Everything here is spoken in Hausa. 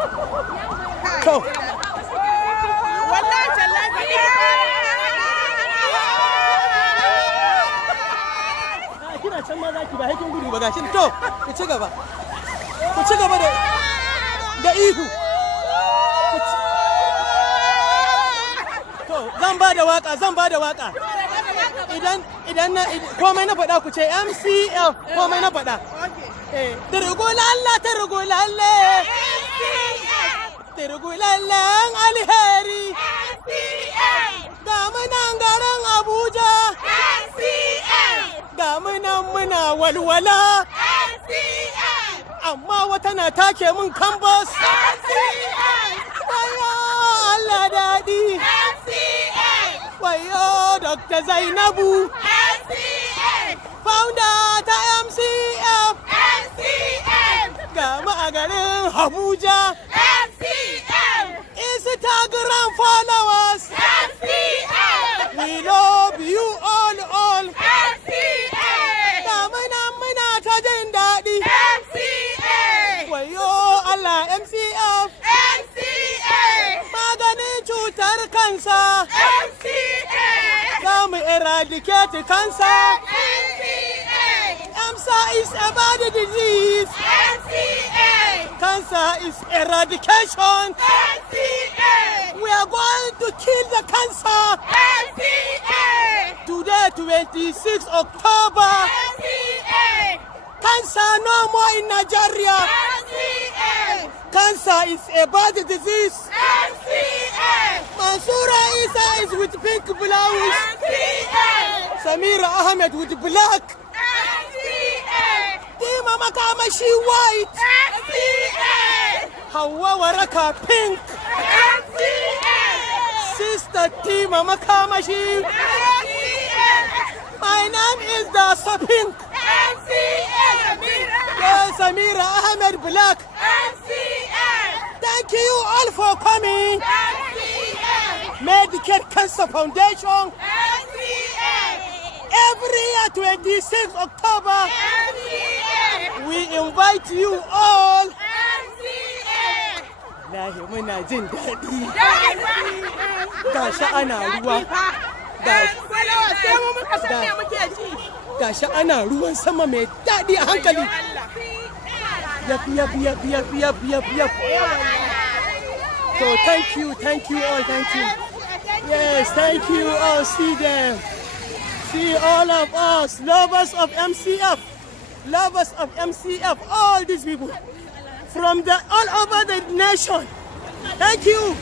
To. Wallahi tallahi. Kina can ma zaki ba hakin gudu ba gashin to ku ci gaba. Ku ci gaba da ihu. To zan ba da waka. Idan na komai na faɗa ku ce MCF komai na faɗa. Tirgulalle. Tirgulallen alheri. Ga munan garin Abuja. Ga munan muna walwala. Amma wata na take mun kambas. Wayo Allah daɗi. Wayo Dr. Zainabu. Founder ta MCF. Ga mu a garin Abuja. Instagram followers. We love you all. Ga muna ta jin daɗi. Wayo Allah MCF. Maganin cutar kansa. Za mu eradicate cancer. Cancer is a bad disease. Cancer is eradication. We are going to kill the cancer. Today, 26 October. Cancer no more in Nigeria. Cancer is a bad disease. Mansoura Isa is with pink blouse. Samira Ahmed with black. Tima Makamashi white. Hawa Waraka pink. Sister Tima Makamashi. My name is Dasa Pink. Samira Ahmed black. Thank you all for coming. Medicare Cancer Foundation. Every year, 26 October, we invite you all. Lahi muna jin daɗi. Gashi ana ruwa. Gashi ana ruwan sama mai daɗi a hankali. Yap. So thank you all, thank you. Yes, thank you all. See them. See all of us, lovers of MCF, all these people from all over the nation. Thank you.